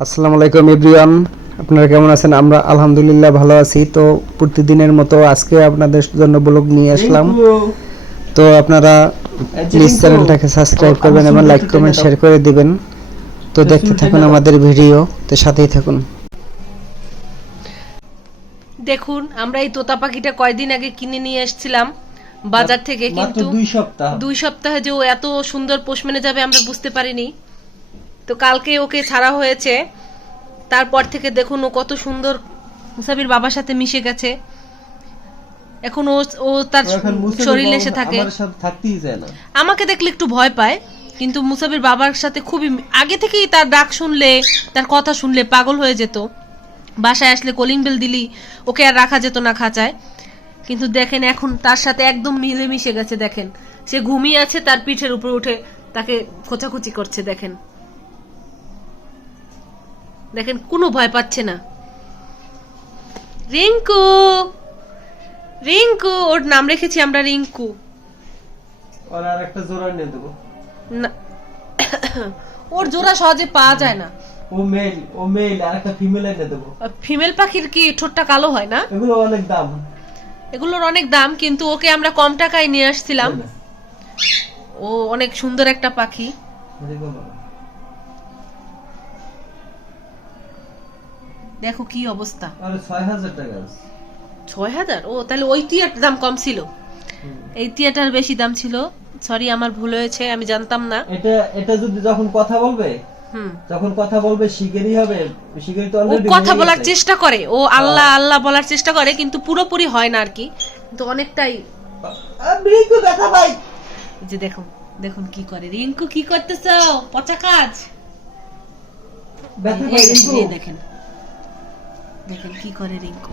আসসালামু আলাইকুম এভরিওয়ান, আপনারা কেমন আছেন? আমরা আলহামদুলিল্লাহ ভালো আছি। তো প্রতিদিনের মতো আজকে আপনাদের জন্য ব্লগ নিয়ে আসলাম। তো আপনারা প্লিজ চ্যানেলটাকে সাবস্ক্রাইব করবেন এবং লাইক কমেন্ট শেয়ার করে দিবেন। তো দেখতে থাকুন আমাদের ভিডিও, তো সাথেই থাকুন। দেখুন, আমরা এই তোতা পাখিটা কয়দিন আগে কিনে নিয়ে এসেছিলাম বাজার থেকে, কিন্তু 2 সপ্তাহে যে ও এত সুন্দর পোষ মেনে যাবে আমরা বুঝতে পারিনি। তো কালকে ওকে ছাড়া হয়েছে, তারপর থেকে দেখুন ও কত সুন্দর মুসাবির বাবার সাথে মিশে গেছে। এখন ও তার শরীরে এসে থাকে, আমাকে দেখলে একটু ভয় পায়, কিন্তু মুসাবির বাবার সাথে খুবই আগে থেকেই তার ডাক শুনলে, তার কথা শুনলে পাগল হয়ে যেত। বাসায় আসলে কলিং বেল দিলি ওকে আর রাখা যেত না খাঁচায়। কিন্তু দেখেন এখন তার সাথে একদম মিলে মিশে গেছে। দেখেন সে ঘুমিয়ে আছে, তার পিঠের উপর উঠে তাকে খোঁচাখুচি করছে। দেখেন দেখেন কোনো ভয় পাচ্ছে না। রিঙ্কু, রিঙ্কু ওর নাম রেখেছি আমরা রিঙ্কু। আর আরেকটা জোড়া নিয়ে দেব না, ওর জোড়া সহজে পাওয়া যায় না। ও মেল আরেকটা ফিমেল এনে দেব। ফিমেল পাখির কি ঠোঁটটা কালো হয় না? এগুলো অনেক দাম, এগুলোর অনেক দাম, কিন্তু ওকে আমরা কম টাকায় নিয়ে আসছিলাম। ও অনেক সুন্দর একটা পাখি। দেখো কি অবস্থা। আরে 6000 টাকা। 6000? ও তাহলে ওই টিয়ার দাম কম ছিল, এই টিয়াটার বেশি দাম ছিল। সরি, আমার ভুল হয়েছে, আমি জানতাম না। এটা যদি যখন কথা বলবে, যখন কথা বলবে শিগগিরই হবে। শিগগিরই তো ও অলরেডি কথা বলার চেষ্টা করে, ও আল্লাহ আল্লাহ বলার চেষ্টা করে, কিন্তু পুরোপুরি হয় না আর কি, কিন্তু অনেকটাই। রিঙ্কু দেখা ভাই, যে দেখুন দেখুন কি করে। রিঙ্কু কি করতেছো? পচা কাজ। দেখা ভাই রিঙ্কু দেখেন দেখেন কি করে রিঙ্কু।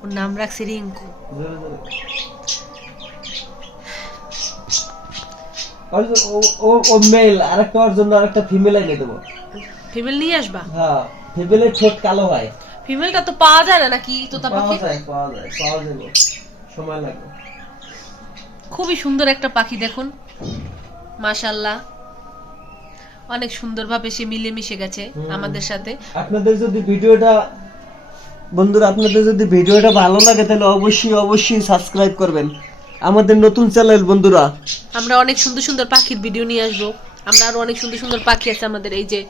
ওর নাম রাখছে রিঙ্কু। ও মেল আরেকটা, ওর জন্য আরেকটা ফিমেল এনে দেব। ফিমেল নিয়ে আসবা? হ্যাঁ, ফিমেলের ঠোঁট কালো হয়। ফিমেলটা তো পাওয়া যায় না নাকি তোতা পাখি? পাওয়া যাবে, সময় লাগবে। খুবই সুন্দর একটা পাখি দেখুন, মাশাআল্লাহ, অনেক সুন্দরভাবে সে মিলে মিশে গেছে আমাদের সাথে। আপনাদের যদি ভিডিওটা, বন্ধুরা আপনাদের যদি ভিডিওটা ভালো লাগে তাহলে অবশ্যই অবশ্যই সাবস্ক্রাইব করবেন আমাদের নতুন চ্যানেল। বন্ধুরা আমরা অনেক সুন্দর সুন্দর পাখির ভিডিও নিয়ে আসবো। আমরা আরো অনেক সুন্দর সুন্দর পাখি আছে আমাদের, এই যে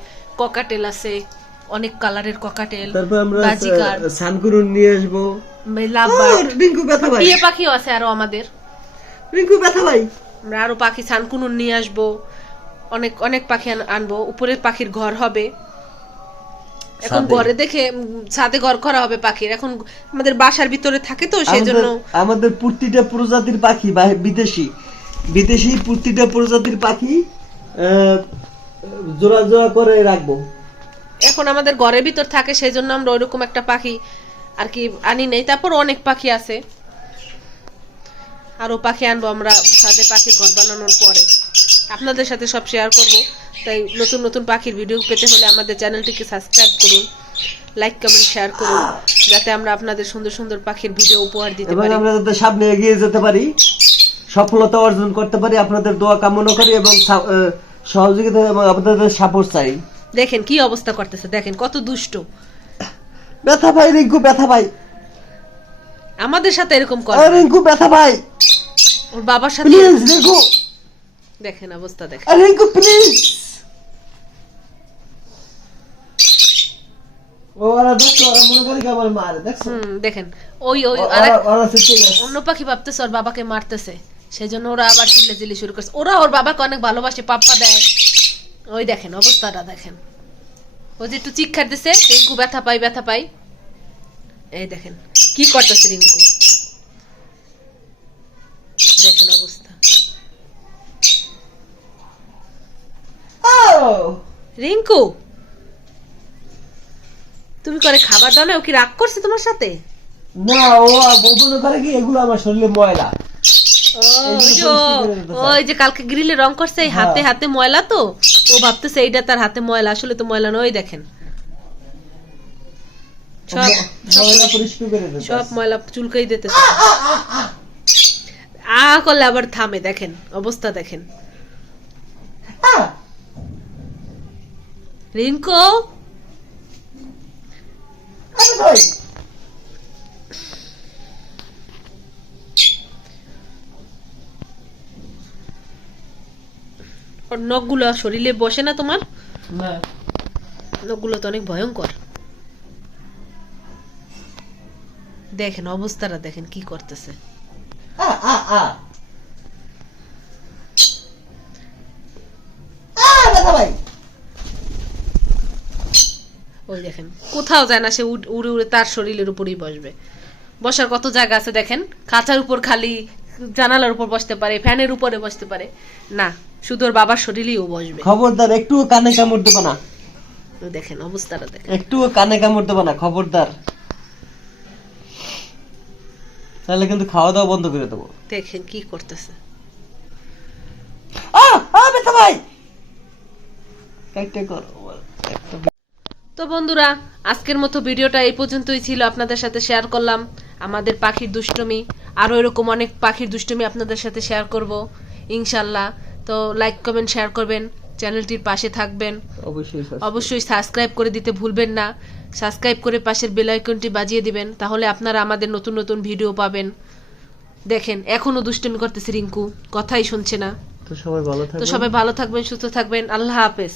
ককাটেল আছে, অনেক কালারের ককাটেল, তারপর আমরা বাজিকার, সানকুরুন নিয়ে আসবো, লাভবার্ড, রিঙ্কু ব্যথা ভাই, টিয়া পাখিও আছে আরো আমাদের। রিঙ্কু ব্যথা ভাই, আমরা আরো পাখি সানকুনুন নিয়ে আসবো, অনেক অনেক পাখি আনবো। উপরের পাখির ঘর হবে এখন, ঘরে দেখে ছাদে ঘর করা হবে পাখির। এখন আমাদের বাসার ভিতরে থাকে তো সেজন্য আমাদের প্রতিটা প্রজাতির পাখি বিদেশি বিদেশি প্রতিটা প্রজাতির পাখি জোড়া জোড়া করে রাখবো। এখন আমাদের ঘরের ভিতর থাকে, সেজন্য আমরা ওইরকম একটা পাখি আর কি আনি নেই। তারপর অনেক পাখি আছে, আরো পাখি আনবো আমরা ছাদে পাখির ঘর বানানোর পরে, আপনাদের সাথে সব শেয়ার করব। তাই নতুন নতুন পাখির ভিডিও পেতে হলে আমাদের চ্যানেলটিকে সাবস্ক্রাইব করুন, লাইক কমেন্ট শেয়ার করুন, যাতে আমরা আপনাদের সুন্দর সুন্দর পাখির ভিডিও উপহার দিতে পারি এবং আমরা যাতে সামনে এগিয়ে যেতে পারি, সফলতা অর্জন করতে পারি। আপনাদের দোয়া কামনা করি এবং সহযোগিতা এবং আপনাদের সাপোর্ট চাই। দেখেন কি অবস্থা করতেছে, দেখেন কত দুষ্ট। ব্যথা ভাই রিঙ্কু, ব্যথা ভাই, আমাদের সাথে এরকম করে রিঙ্কু ব্যথা ভাই, ওর বাবার সাথে প্লিজ রিঙ্কু, দেখেন অবস্থা দেখেন। রিঙ্কু প্লিজ। ওরা দেখো, ওরা মনে করে আমার মারে, দেখছো? দেখেন ওই ওই অন্য পাখি ভাবতেছে ওর বাবাকে মারতেছে, সেজন্য ওরা আবার চিল্লাচিল্লি শুরু করছে। ওরা ওর বাবাকে অনেক ভালোবাসে, পাপ্পা দেয়। ওই দেখেন অবস্থাটা দেখেন, ওই যে একটু চিৎকার দিছে, রিঙ্কু ব্যথা পাই ব্যথা পাই। এই দেখেন কি করতেছে রিঙ্কু, দেখেন অবস্থা। রিঙ্কু তুমি করে খাবার দাও না, ও কি রাগ করছে তোমার সাথে? না, ও মনে করে কি এগুলো আমার শরীরে ময়লা। ওই যে কালকে গ্রিলে রং করছে, হাতে হাতে ময়লা, তো ও ভাবতেছে এইটা তার হাতে ময়লা, আসলে তো ময়লা নয়। দেখেন সব ময়লা চুলকাই দিতেছে, করলে আবার থামে। দেখেন অবস্থা দেখেন। রিঙ্কু ওর নখগুলো শরীরে বসে না তোমার? না নখগুলো তো অনেক ভয়ঙ্কর। দেখেন অবস্থাটা, দেখেন কি করতেছে। ওই দেখেন কোথাও যায় না, সে উড়ে উড়ে তার শরীরের উপরই বসবে। বসার কত জায়গা আছে দেখেন, খাঁচার উপর খালি, জানালার উপর বসতে পারে, ফ্যানের উপরে বসতে পারে না, শুধু ওর বাবার শরীরেই ও বসবে। খবরদার একটু কানে কামড় দেবে না, তো দেখেন অবস্থাটা দেখেন। একটু কানে কামড় দেবে না, খবরদার, তাহলে কিন্তু খাওয়া দাওয়া বন্ধ করে দেবো। দেখেন কি করতেছে। বেটা ভাই কাইটে করো। তো বন্ধুরা, আজকের মতো ভিডিওটা এই পর্যন্তই ছিল, আপনাদের সাথে শেয়ার করলাম আমাদের পাখির দুষ্টুমি। আরো এরকম অনেক পাখির দুষ্টুমি আপনাদের সাথে শেয়ার করব ইনশাল্লাহ। তো লাইক কমেন্ট শেয়ার করবেন, চ্যানেলটির পাশে থাকবেন, অবশ্যই সাবস্ক্রাইব করে দিতে ভুলবেন না। সাবস্ক্রাইব করে পাশের বেল আইকনটি বাজিয়ে দিবেন, তাহলে আপনারা আমাদের নতুন নতুন ভিডিও পাবেন। দেখেন এখনো দুষ্টুমি করতেছে রিঙ্কু, কথাই শুনছে না। তো সবাই ভালো থাকবেন, তো সবাই ভালো থাকবেন, সুস্থ থাকবেন, আল্লাহ হাফেজ।